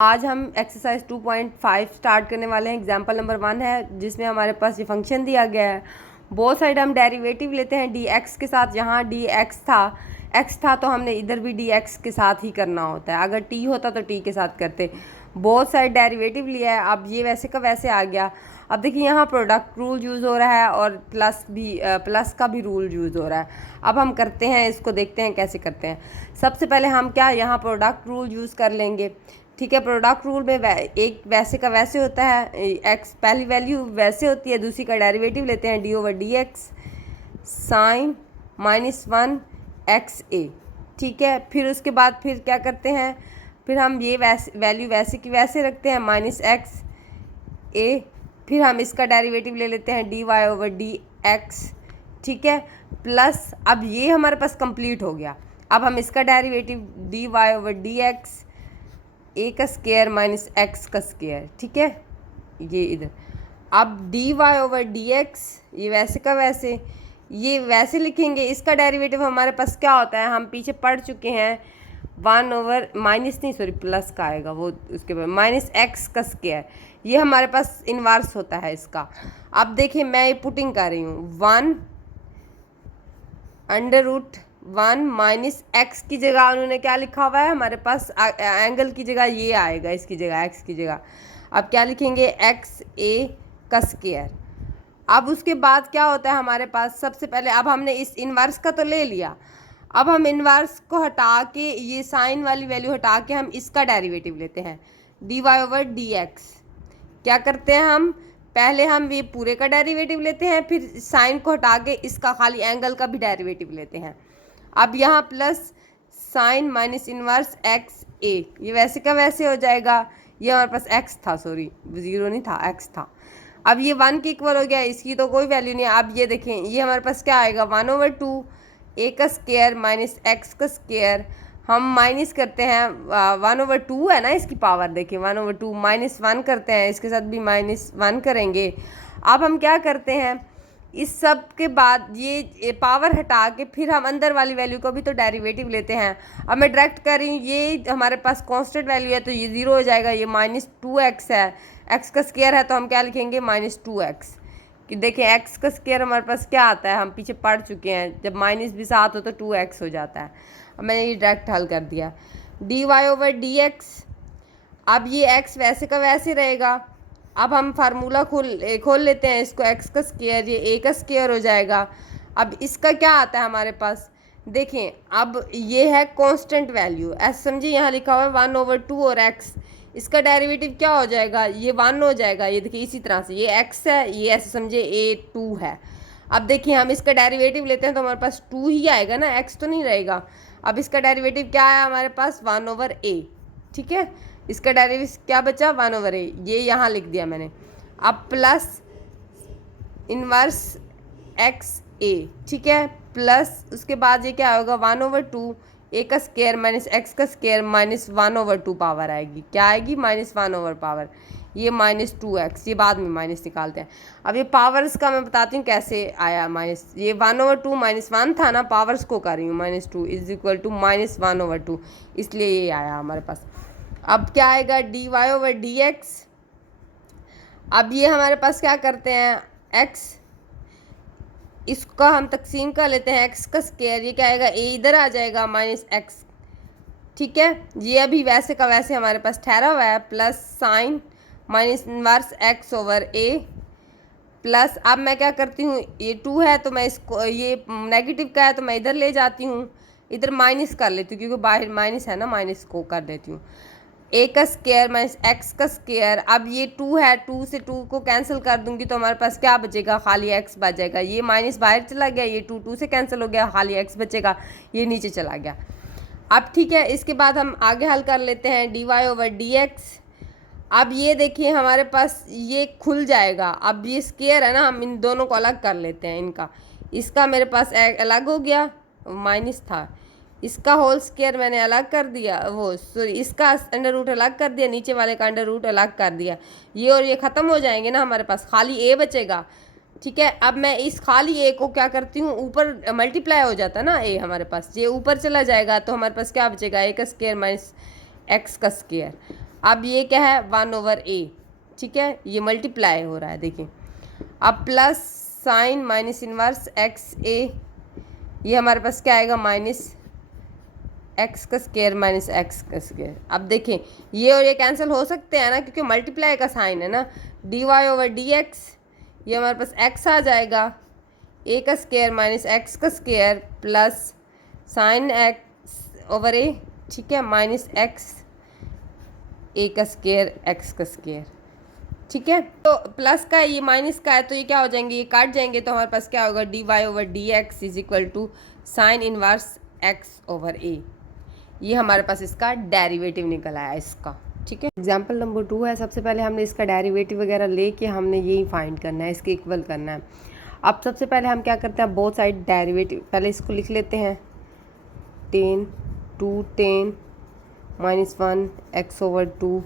आज हम exercise 2.5 start करने वाले हैं। एग्जाम्पल नंबर 1 है जिसमें हमारे पास ये फंक्शन दिया गया है। बोथ साइड हम डेरिवेटिव लेते हैं डी एक्स के साथ। यहाँ डी एक्स था तो हमने इधर भी डी एक्स के साथ ही करना होता है। अगर टी होता तो टी के साथ करते। बोथ साइड डेरिवेटिव लिया है। अब ये वैसे का वैसे आ गया। अब देखिए यहाँ प्रोडक्ट रूल यूज़ हो रहा है और प्लस का भी रूल यूज़ हो रहा है। अब हम करते हैं, इसको देखते हैं कैसे करते हैं। सबसे पहले हम क्या यहाँ प्रोडक्ट रूल यूज़ कर लेंगे। ठीक है, प्रोडक्ट रूल में एक वैसे का वैसे होता है। एक्स पहली वैल्यू वैसे होती है, दूसरी का डेरिवेटिव लेते हैं डी/डी एक्स साइन -1 एक्स ए। ठीक है, फिर उसके बाद फिर क्या करते हैं, फिर हम ये वैल्यू वैसे की वैसे रखते हैं -x ए। फिर हम इसका डेरिवेटिव ले लेते हैं dy/dx। ठीक है, प्लस अब ये हमारे पास कंप्लीट हो गया। अब हम इसका डेरिवेटिव dy/dx ए का स्क्वायर -x का स्क्वायर। ठीक है, ये इधर। अब dy/dx ये वैसे का वैसे, ये वैसे लिखेंगे। इसका डेरिवेटिव हमारे पास क्या होता है, हम पीछे पढ़ चुके हैं। 1/- प्लस का आएगा वो, उसके बाद -x का स्क्वायर। ये हमारे पास इन्वर्स होता है इसका। अब देखिए मैं ये पुटिंग कर रही हूँ। 1/√1 -x की जगह उन्होंने क्या लिखा हुआ है हमारे पास, एंगल की जगह ये आएगा, इसकी जगह x की जगह। अब क्या लिखेंगे, एक्स ए का स्क्वायर। अब उसके बाद क्या होता है हमारे पास, सबसे पहले अब हमने इस इन्वर्स का तो ले लिया। अब हम इन्वर्स को हटा के, ये साइन वाली वैल्यू हटा के हम इसका डेरिवेटिव लेते हैं dy/dx। क्या करते हैं हम, पहले हम ये पूरे का डेरिवेटिव लेते हैं, फिर साइन को हटा के इसका खाली एंगल का भी डेरिवेटिव लेते हैं। अब यहाँ प्लस साइन -1 एक्स ए, ये वैसे का वैसे हो जाएगा। ये हमारे पास x था, सॉरी 0 नहीं था, x था। अब ये 1 के इक्वल हो गया, इसकी तो कोई वैल्यू नहीं है। अब ये देखें, ये हमारे पास क्या आएगा, 1/2 ए का स्क्वायर -x का स्क्वायर। हम माइनस करते हैं, 1/2 है ना इसकी पावर, देखिए 1/2 -1 करते हैं, इसके साथ भी -1 करेंगे। अब हम क्या करते हैं, इस सब के बाद ये पावर हटा के फिर हम अंदर वाली वैल्यू को भी तो डेरिवेटिव लेते हैं। अब मैं डायरेक्ट कर रही हूँ, ये हमारे पास कांस्टेंट वैल्यू है तो ये 0 हो जाएगा। ये -2x है, x का स्क्वायर है तो हम क्या लिखेंगे, -2x। कि देखिए x का स्क्वायर हमारे पास क्या आता है, हम पीछे पढ़ चुके हैं, जब माइनस भी साथ हो तो 2x हो जाता है। अब मैंने ये डायरेक्ट हल कर दिया dy/dx। अब ये x वैसे का वैसे रहेगा। अब हम फार्मूला खोल लेते हैं इसको, x का स्क्वायर ये a का स्क्वायर हो जाएगा। अब इसका क्या आता है हमारे पास, देखें अब ये है कांस्टेंट वैल्यू, ऐसे समझिए यहाँ लिखा हुआ है 1/2 और x। इसका डेरिवेटिव क्या हो जाएगा, ये 1 हो जाएगा। ये देखिए इसी तरह से ये x है, ये ऐसे समझिए a 2 है। अब देखिए हम इसका डेरिवेटिव लेते हैं तो हमारे पास 2 ही आएगा ना, x तो नहीं रहेगा। अब इसका डेरिवेटिव क्या है हमारे पास, 1/a। ठीक है, इसका डेरिवेटिव क्या बचा, 1/a, ये यहाँ लिख दिया मैंने। अब प्लस इन्वर्स एक्स ए। ठीक है, प्लस उसके बाद ये क्या होगा, 1/2 ए का स्क्वायर -x का स्क्वायर -1/2 पावर आएगी। क्या आएगी, -1 पावर। ये -2x, ये बाद में माइनस निकालते हैं। अब ये पावर्स का मैं बताती हूँ कैसे आया माइनस। ये 1/2 -1 था ना, पावर्स को कर रही हूँ, -2 = -1/2, इसलिए ये आया हमारे पास। अब क्या आएगा, dy/dx। अब ये हमारे पास क्या करते हैं, x, इसका हम तकसीम कर लेते हैं, x का स्क्वायर। ये क्या आएगा, a इधर आ जाएगा -x। ठीक है, ये अभी वैसे का वैसे हमारे पास ठहरा हुआ है। प्लस साइन -1 x/a प्लस, अब मैं क्या करती हूँ, ये 2 है तो मैं इसको, ये नेगेटिव का है तो मैं इधर ले जाती हूँ, इधर माइनस कर लेती हूँ क्योंकि बाहर माइनस है ना, माइनस को कर देती हूँ। a का स्क्वायर -x का स्क्वायर। अब ये 2 है, 2 से 2 को कैंसिल कर दूंगी तो हमारे पास क्या बचेगा, खाली x बचेगा। ये माइनस बाहर चला गया, ये 2 से कैंसिल हो गया, खाली x बचेगा, ये नीचे चला गया। अब ठीक है, इसके बाद हम आगे हल कर लेते हैं dy/dx। अब ये देखिए हमारे पास ये खुल जाएगा। अब ये स्क्वायर है ना, हम इन दोनों को अलग कर लेते हैं इनका। इसका मेरे पास अलग हो गया, माइनस था, इसका होल स्क्वायर मैंने अलग कर दिया, वो सॉरी इसका अंडर रूट अलग कर दिया, नीचे वाले का अंडर रूट अलग कर दिया। ये और ये ख़त्म हो जाएंगे ना, हमारे पास खाली ए बचेगा। ठीक है, अब मैं इस खाली ए को क्या करती हूँ, ऊपर मल्टीप्लाई हो जाता है ना ए हमारे पास, ये ऊपर चला जाएगा तो हमारे पास क्या बचेगा, ए का स्क्वायर -x का स्क्वायर। अब ये क्या है 1/a, ठीक है, ये मल्टीप्लाई हो रहा है देखिए। अब plus sine minus inverse x a, ये हमारे पास क्या आएगा माइनस एक्स का स्क्वायर माइनस एक्स का स्क्वायर। अब देखें ये और ये कैंसिल हो सकते हैं ना, क्योंकि मल्टीप्लाई का साइन है ना। D Y over D x, ये हमारे पास एक्स आ जाएगा, ए का स्क्वायर माइनस एक्स का square plus sine x over a, ठीक है, माइनस एक्स ए का स्क्वायर एक्स का स्क्वायर, ठीक है। तो प्लस का ये माइनस का है तो ये क्या हो जाएंगे, ये काट जाएंगे, तो हमारे पास क्या होगा d Y over D x is equal to sine inverse x over a. ये हमारे पास इसका डेरिवेटिव निकल आया इसका, ठीक है। एग्जाम्पल नंबर 2 है। सबसे पहले हमने इसका डेरिवेटिव वगैरह लेके हमने यही फाइंड करना है, इसके इक्वल करना है। अब सबसे पहले हम क्या करते हैं, बोथ साइड डेरिवेटिव, पहले इसको लिख लेते हैं 10 2 10 -1 x ओवर 2।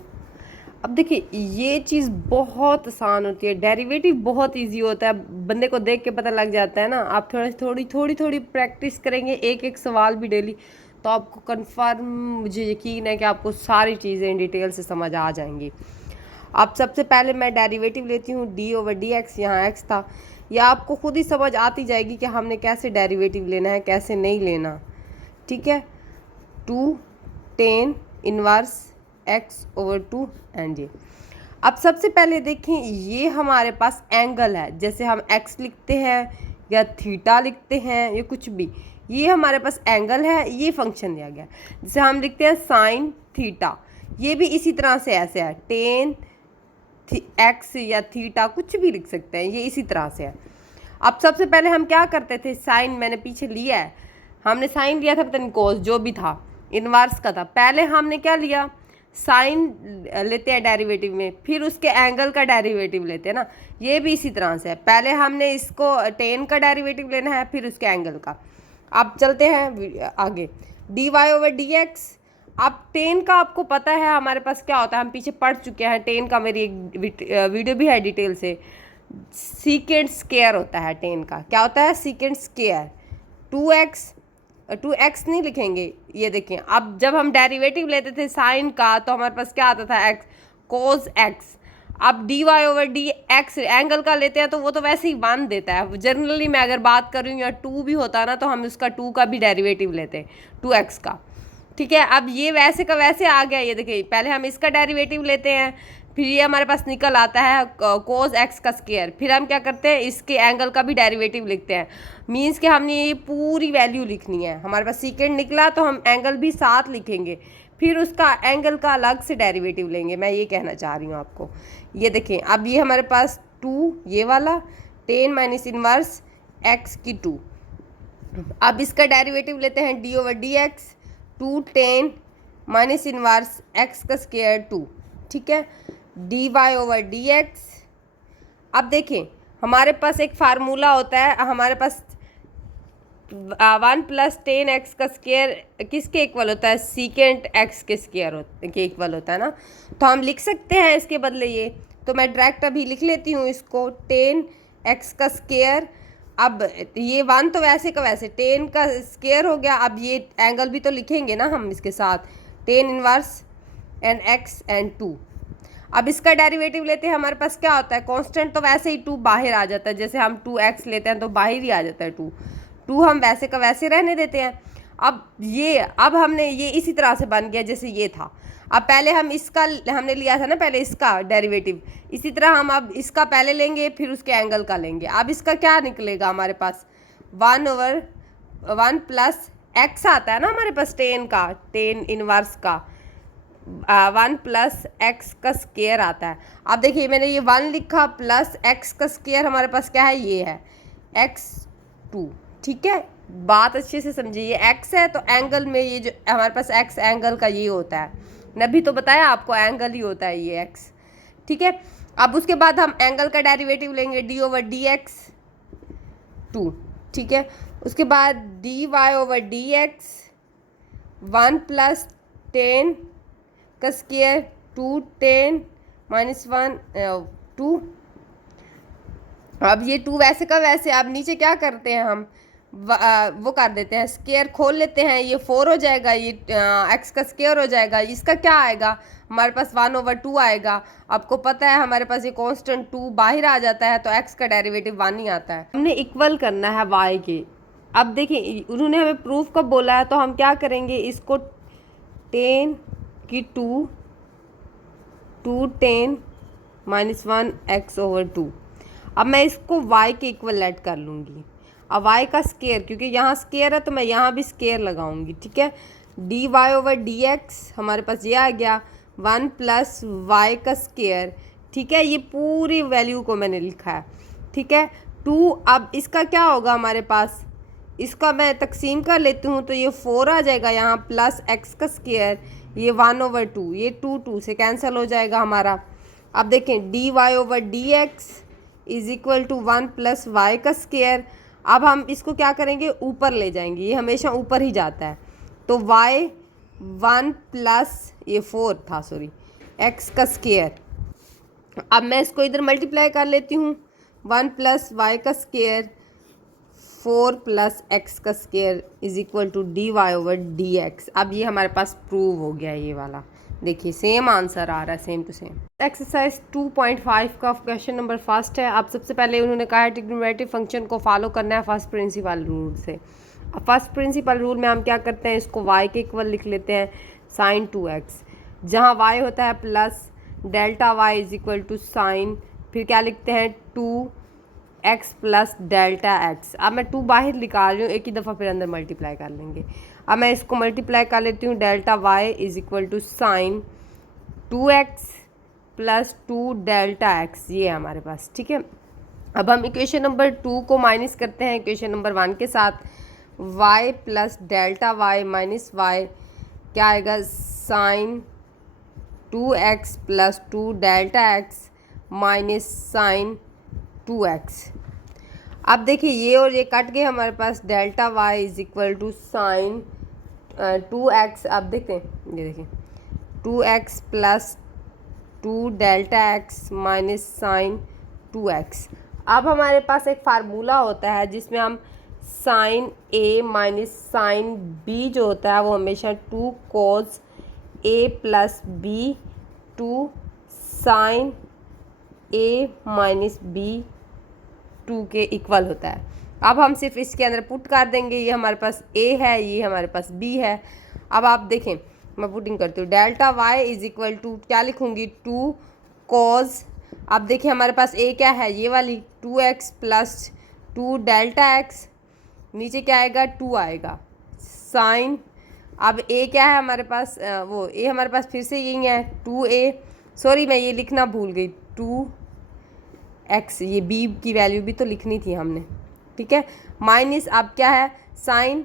अब देखिए ये चीज़ बहुत आसान होती है, डेरिवेटिव बहुत इजी होता है, बंदे को देख के पता लग जाता है ना। आप थोड़ी प्रैक्टिस करेंगे, एक एक सवाल भी डेली, तो आपको कंफर्म, मुझे यकीन है कि आपको सारी चीज़ें इन डिटेल से समझ आ जाएंगी। अब सबसे पहले मैं डेरिवेटिव लेती हूँ डी ओवर डी एक्स, यहाँ एक्स था, यह आपको खुद ही समझ आती जाएगी कि हमने कैसे डेरिवेटिव लेना है कैसे नहीं लेना, ठीक है। 2 10 इनवर्स एक्स ओवर 2 एंड ये। अब सबसे पहले देखें ये हमारे पास एंगल है, जैसे हम एक्स लिखते हैं या थीटा लिखते हैं या कुछ भी, ये हमारे पास एंगल है, ये फंक्शन दिया गया। जैसे हम लिखते हैं साइन थीटा, ये भी इसी तरह से ऐसे है, टेन एक्स या थीटा कुछ भी लिख सकते हैं, ये इसी तरह से है। अब सबसे पहले हम क्या करते थे, साइन मैंने पीछे लिया है, हमने साइन लिया था, पता नहीं कोस जो भी था, इनवर्स का था। पहले हमने क्या लिया, साइन लेते हैं डेरिवेटिव में, फिर उसके एंगल का डेरिवेटिव लेते हैं ना, ये भी इसी तरह से है। पहले हमने इसको टेन का डेरिवेटिव लेना है, फिर उसके एंगल का। अब चलते हैं आगे, D Y over D X. अब टेन का आपको पता है हमारे पास क्या होता है, हम पीछे पढ़ चुके हैं टेन का, मेरी एक वीडियो भी है डिटेल से। सीकेंड स्क्वायर होता है टेन का, क्या होता है सीकेंड स्क्वायर। 2x नहीं लिखेंगे, ये देखें। अब जब हम डेरिवेटिव लेते थे साइन का तो हमारे पास क्या आता था, एक्स कोस एक्स। अब D Y over D X angle का लेते हैं तो वो तो वैसे ही 1 देता है। जनरली मैं अगर बात करूँ या 2 भी होता ना तो हम उसका 2 का भी डेरिवेटिव लेते हैं, 2x का, ठीक है। अब ये वैसे का वैसे आ गया, ये देखिए पहले हम इसका डेरिवेटिव लेते हैं, फिर ये हमारे पास निकल आता है कोस एक्स का स्क्वायर, फिर हम क्या करते हैं इसके एंगल का भी डेरिवेटिव लिखते हैं। मीन्स कि हमने ये पूरी वैल्यू लिखनी है, हमारे पास सीकेंड निकला तो हम एंगल भी साथ लिखेंगे, फिर उसका एंगल का अलग से डेरिवेटिव लेंगे, मैं ये कहना चाह रही हूँ आपको। ये देखें अब ये हमारे पास 2 ये वाला 10 माइनस इनवर्स एक्स की 2। अब इसका डेरिवेटिव लेते हैं D over D X, 2 10 minus inverse X का स्क्वायर 2, ठीक है, D Y over D X. अब देखें हमारे पास एक फार्मूला होता है, हमारे पास 1 + 10x का स्क्वायर किसके इक्वल होता है, सीकेंट एक्स के स्क्वायर के इक्वल होता है ना। तो हम लिख सकते हैं इसके बदले ये, तो मैं डायरेक्ट अभी लिख लेती हूँ इसको 10x का स्क्वायर। अब ये 1 तो वैसे का वैसे 10 का स्क्वायर हो गया, अब ये एंगल भी तो लिखेंगे ना हम इसके साथ, 10 इनवर्स एंड x एंड 2। अब इसका डेरिवेटिव लेते हैं, हमारे पास क्या होता है कांस्टेंट, तो वैसे ही 2 बाहर आ जाता है, जैसे हम 2x लेते हैं तो बाहर ही आ जाता है 2 हम वैसे का वैसे रहने देते हैं। अब हमने ये इसी तरह से बन गया जैसे ये था। अब पहले हम इसका हमने लिया था ना, पहले इसका डेरिवेटिव, इसी तरह हम अब इसका पहले लेंगे फिर उसके एंगल का लेंगे। अब इसका क्या निकलेगा हमारे पास 1/1 प्लस x आता है ना हमारे पास 10 का, 10 इनवर्स का 1 प्लस एक्स का स्क्वायर आता है। अब देखिए मैंने ये 1 लिखा प्लस एक्स का स्क्वायर, हमारे पास क्या है ये है x2, ठीक है। बात अच्छे से समझिए, ये x है तो एंगल में ये जो हमारे पास x एंगल का ये होता है, मैं भी तो बताया आपको एंगल ही होता है ये x, ठीक है। अब उसके बाद हम एंगल का डेरिवेटिव लेंगे डी ओवर डी एक्स 2, ठीक है। उसके बाद D Y over D X 1 + 10 का स्क्वायर 2 10 -1 2। अब ये 2 वैसे का वैसे, अब नीचे क्या करते हैं हम वो कर देते हैं, स्क्वायर खोल लेते हैं, ये 4 हो जाएगा, ये x का स्क्वायर हो जाएगा, इसका क्या आएगा हमारे पास 1/2 आएगा। आपको पता है हमारे पास ये कांस्टेंट 2 बाहर आ जाता है तो x का डेरिवेटिव 1 ही आता है। हमने इक्वल करना है y के। अब देखिए उन्होंने हमें प्रूफ कब बोला है, तो हम क्या करेंगे, इसको 10 की 2 10 -1 x/2। अब मैं इसको y के इक्वल लेट कर लूँगी। अब y का स्केयर, क्योंकि यहाँ स्केयर है तो मैं यहाँ भी स्केयर लगाऊंगी, ठीक है। dy/dx हमारे पास ये आ गया 1 + y का स्केयर, ठीक है। ये पूरी वैल्यू को मैंने लिखा है, ठीक है। 2, अब इसका क्या होगा हमारे पास, इसका मैं तकसीम कर लेती हूँ तो ये 4 आ जाएगा यहाँ, प्लस x का स्केयर, ये 1/2, ये 2 से कैंसिल हो जाएगा हमारा। अब देखें dy/dx is equal to 1 + y का स्केयर। अब हम इसको क्या करेंगे, ऊपर ले जाएंगे, ये हमेशा ऊपर ही जाता है, तो y 1 प्लस ये 4 था, सॉरी, x का स्केयर। अब मैं इसको इधर मल्टीप्लाई कर लेती हूँ, 1 + y का स्केयर 4 + x का square is equal to dy/dx। अब ये हमारे पास प्रूव हो गया, ये वाला देखिए सेम आंसर आ रहा है, सेम टू सेम। एक्सरसाइज 2.5 का क्वेश्चन नंबर फर्स्ट है। अब सबसे पहले उन्होंने कहा है ट्रिग्नोमेट्रिक फंक्शन को फॉलो करना है फर्स्ट प्रिंसिपल रूल से। अब फर्स्ट प्रिंसिपल रूल में हम क्या करते हैं, इसको y के इक्वल लिख लेते हैं sin 2x, जहाँ y होता है plus delta y is equal to sine, फिर क्या लिखते हैं 2x प्लस डेल्टा x। अब मैं 2 बाहर निकाल रही हूँ एक ही दफ़ा, फिर अंदर मल्टीप्लाई कर लेंगे। अब मैं इसको मल्टीप्लाई कर लेती हूँ, delta y is equal to sine 2x plus 2 delta x, ये है हमारे पास, ठीक है। अब हम इक्वेशन नंबर 2 को माइनस करते हैं इक्वेशन नंबर 1 के साथ, y plus delta y minus y क्या आएगा, sine 2x plus 2 delta x minus sine 2x। अब देखिए ये और ये कट गए, हमारे पास delta y is equal to sine 2x। अब देखते हैं, ये देखिए 2x plus 2 delta x minus sine 2x। अब हमारे पास एक फार्मूला होता है जिसमें हम sine a minus sine b जो होता है वो हमेशा 2 cos a plus b 2 sine a minus b 2 के इक्वल होता है। अब हम सिर्फ इसके अंदर पुट कर देंगे, ये हमारे पास a है, ये हमारे पास b है। अब आप देखें, मैं पुटिंग करती हूँ, delta y is equal to क्या लिखूँगी, 2 cos। अब देखिए हमारे पास a क्या है, ये वाली 2x प्लस 2 डेल्टा x, नीचे क्या आएगा 2 आएगा साइन। अब a क्या है हमारे पास, वो a हमारे पास फिर से यही है 2a, सॉरी मैं ये लिखना भूल गई, 2x, ये b की वैल्यू भी तो लिखनी थी हमने, ठीक है। माइनस अब क्या है, sine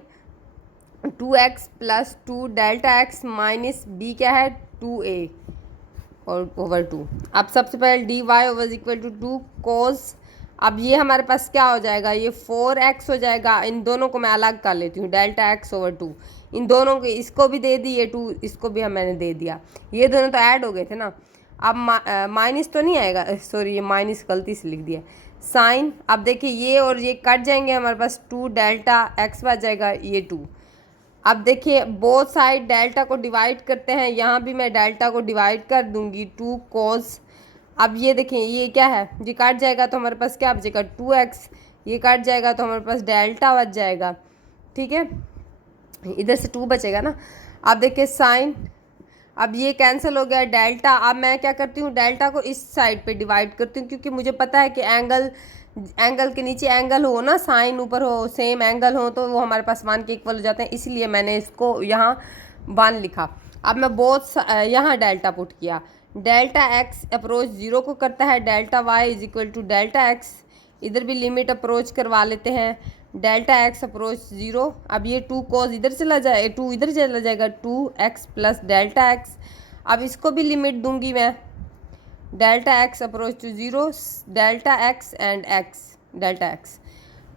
2x plus 2 delta x minus b क्या है 2a और ओवर 2। अब सबसे पहले dy over equal to 2 cos। अब ये हमारे पास क्या हो जाएगा, ये 4x हो जाएगा। इन दोनों को मैं अलग कर लेती हूँ, डेल्टा x ओवर 2, इन दोनों को, इसको भी दे दी, ये 2 इसको भी मैंने दे दिया, ये दोनों तो ऐड हो गए थे ना। अब माइनस तो नहीं आएगा, सॉरी ये माइनस गलती से लिख दिया, साइन। अब देखिए ये और ये कट जाएंगे, हमारे पास 2 डेल्टा x बच जाएगा, ये 2। अब देखिए बोथ साइड डेल्टा को डिवाइड करते हैं, यहाँ भी मैं डेल्टा को डिवाइड कर दूंगी 2 cos। अब ये देखें ये क्या है, ये कट जाएगा तो हमारे पास क्या बचेगा 2x, ये कट जाएगा तो हमारे पास डेल्टा बच जाएगा, ठीक है, इधर से 2 बचेगा ना। अब देखिए साइन, अब ये कैंसिल हो गया डेल्टा। अब मैं क्या करती हूँ, डेल्टा को इस साइड पे डिवाइड करती हूँ, क्योंकि मुझे पता है कि एंगल के नीचे एंगल हो ना, साइन ऊपर हो, सेम एंगल हो तो वो हमारे पास 1 के इक्वल हो जाते हैं, इसलिए मैंने इसको यहाँ 1 लिखा। अब मैं बोथ यहाँ डेल्टा पुट किया, डेल्टा x अप्रोच 0 को करता है, delta y is equal to delta x, इधर भी लिमिट अप्रोच करवा लेते हैं, डेल्टा x अप्रोच 0। अब ये 2 cos इधर चला जाए, 2 इधर चला जाएगा, 2x प्लस डेल्टा x। अब इसको भी लिमिट दूंगी मैं, delta x approach to 0, delta x and x, delta x।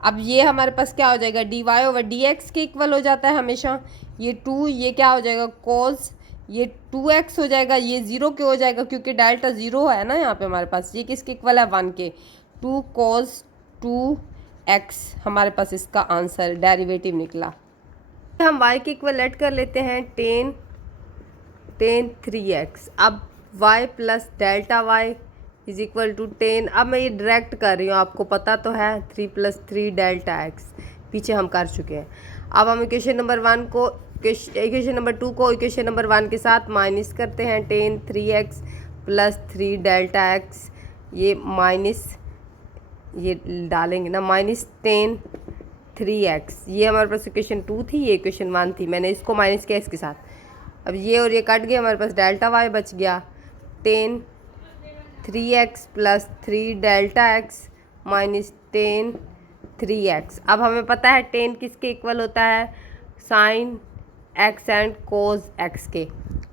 अब ये हमारे पास क्या हो जाएगा, dy ओवर dx के इक्वल हो जाता है हमेशा, ये 2, ये क्या हो जाएगा cos, ये 2x हो जाएगा, ये 0 के हो जाएगा क्योंकि डेल्टा 0 है ना यहाँ पे हमारे पास, ये किसके इक्वल है 1 के, 2 cos 2x हमारे पास इसका आंसर डेरिवेटिव निकला। हम y के इक्वल लेट कर लेते हैं 10 टेन 3x। अब y plus delta y is equal to 10। अब मैं ये डायरेक्ट कर रही हूँ, आपको पता तो है 3 + 3 डेल्टा x पीछे हम कर चुके हैं। अब हम इक्वेशन नंबर 1 को इक्वेशन नंबर 2 को इक्वेशन नंबर 1 के साथ माइनस करते हैं। 10 3x प्लस 3 डेल्टा x, ये माइनस ये डालेंगे ना, -10 3x। ये हमारे पास इक्वेशन 2 थी, ये इक्वेशन 1 थी, मैंने इसको माइनस किया इसके साथ। अब ये और ये कट गया, हमारे पास डेल्टा वाई बच गया। 10 3x plus 3 delta x -10 3x। अब हमें पता है 10 किसके इक्वल होता है, sine x and cos x के।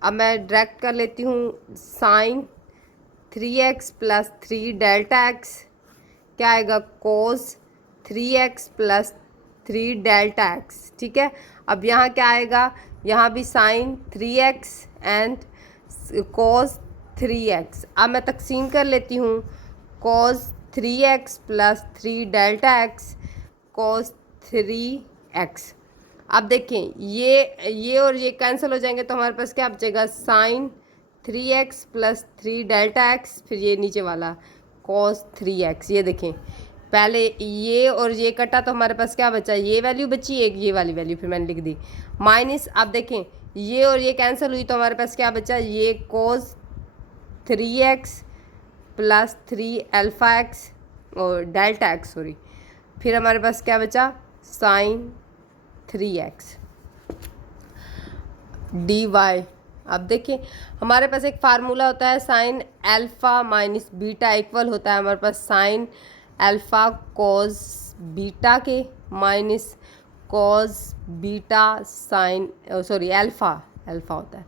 अब मैं डायरेक्ट कर लेती हूँ, sign 3x plus 3 delta x क्या आएगा, कोस 3x प्लस 3 डेल्टा x। ठीक है, अब यहाँ क्या आएगा, यहाँ भी sign 3x and cos 3x। अब मैं तकसीम कर लेती हूँ, cos 3x plus 3 delta x कोस 3x। अब देखें ये और ये कैंसिल हो जाएंगे, तो हमारे पास क्या बचेगा, sign 3x plus 3 delta x, फिर ये नीचे वाला कोस 3x। ये देखें, पहले ये और ये कटा तो हमारे पास क्या बचा, ये वैल्यू बची, एक ये वाली वैल्यू फिर मैंने लिख दी माइनस। अब देखें ये और ये कैंसिल हुई तो हमारे पास क्या बचा, ये कोस 3x प्लस 3 अल्फ़ा x और डेल्टा x सॉरी, फिर हमारे पास क्या बचा, साइन 3x dy। अब देखिए हमारे पास एक फार्मूला होता है, sine alpha minus beta equal होता है हमारे पास साइन अल्फ़ा कोस बीटा के minus cos beta sine sorry alpha होता है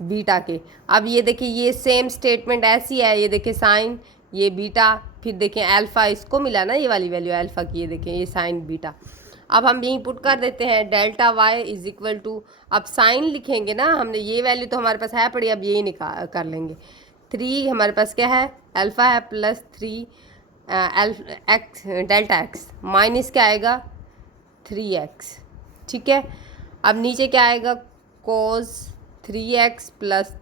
बीटा के। अब ये देखिए ये सेम स्टेटमेंट ऐसी है, ये देखिए साइन ये बीटा, फिर देखें अल्फ़ा इसको मिला ना ये वाली वैल्यू अल्फ़ा की, ये देखें ये साइन बीटा। अब हम यहीं पुट कर देते हैं, delta y is equal to, अब साइन लिखेंगे ना, हमने ये वैल्यू तो हमारे पास है पड़ी, अब यही निकाल कर लेंगे। 3 हमारे पास क्या है, अल्फ़ा है plus 3 x delta x minus क्या आएगा 3x। ठीक है, अब नीचे क्या आएगा, कोस 3x plus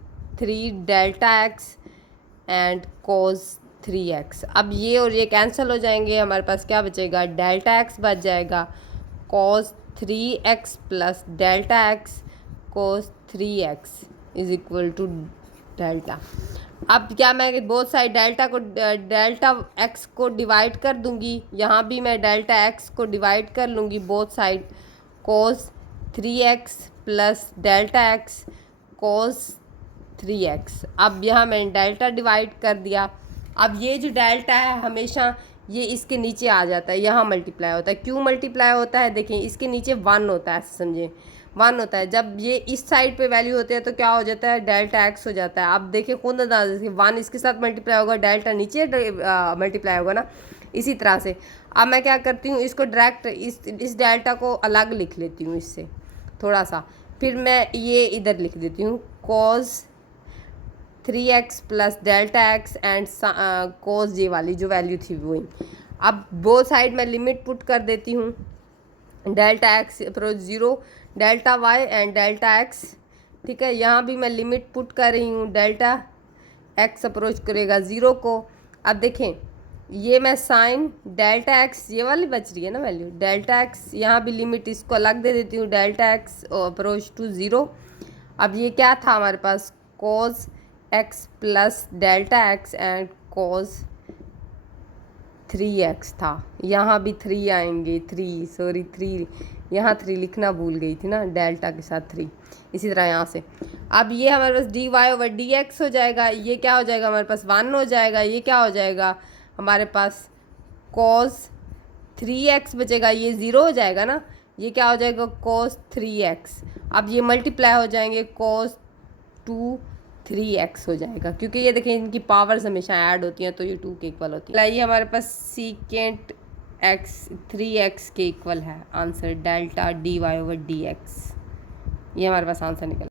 3 delta x and cos 3x। अब ये और ये कैंसिल हो जाएंगे, हमारे पास क्या बचेगा, डेल्टा एक्स बच जाएगा, cos 3x plus delta x cos 3x is equal to delta. अब क्या मैं बोथ साइड डेल्टा x को डिवाइड कर दूंगी, यहाँ भी मैं डेल्टा x को डिवाइड कर लूँगी बोथ साइड, कोस 3x प्लस डेल्टा x कोस 3x। अब यहाँ मैंने डेल्टा डिवाइड कर दिया। अब ये जो डेल्टा है हमेशा ये इसके नीचे आ जाता है, यहाँ मल्टीप्लाई होता है। क्यों मल्टीप्लाई होता है, देखें इसके नीचे 1 होता है, समझें 1 होता है। जब ये इस साइड पे वैल्यू होती है तो क्या हो जाता है, डेल्टा एक्स हो जाता है। अब देखिए खुद अंदाज़ा से 1 इसके साथ मल्टीप्लाई होगा, डेल्टा नीचे मल्टीप्लाई होगा ना, इसी तरह से। अब मैं क्या करती हूँ, इसको डायरेक्ट इस डेल्टा को अलग लिख लेती हूँ इससे थोड़ा सा, फिर मैं ये इधर लिख देती हूँ, cos 3x plus delta x and cos ये वाली जो वैल्यू थी वही। अब बोथ साइड में लिमिट पुट कर देती हूँ, delta x approach 0 delta y and delta x. ठीक है, यहाँ भी मैं लिमिट पुट कर रही हूँ, डेल्टा एक्स अप्रोच करेगा 0 को। अब देखें ये मैं साइन डेल्टा एक्स ये वाली बच रही है ना वैल्यू, डेल्टा एक्स यहाँ भी लिमिट इसको अलग दे देती हूँ, डेल्टा एक्स अप्रोच टू 0। अब ये क्या था हमारे पास, कोस x plus delta x and cos 3x था, यहाँ भी 3 आएंगे, 3 यहाँ 3 लिखना भूल गई थी ना, डेल्टा के साथ 3, इसी तरह यहाँ से। अब ये हमारे पास dy/dx हो जाएगा, ये क्या हो जाएगा हमारे पास 1 हो जाएगा, ये क्या हो जाएगा हमारे पास कोस 3x बचेगा, ये 0 हो जाएगा ना, ये क्या हो जाएगा कोस 3x। अब ये मल्टीप्लाई हो जाएंगे, कोस 3x हो जाएगा, क्योंकि ये देखें इनकी पावर्स हमेशा ऐड होती हैं तो ये 2 के इक्वल होती है। ये हमारे पास सीकेंट x 3x के इक्वल है आंसर, डेल्टा dy/dx, ये हमारे पास आंसर निकला।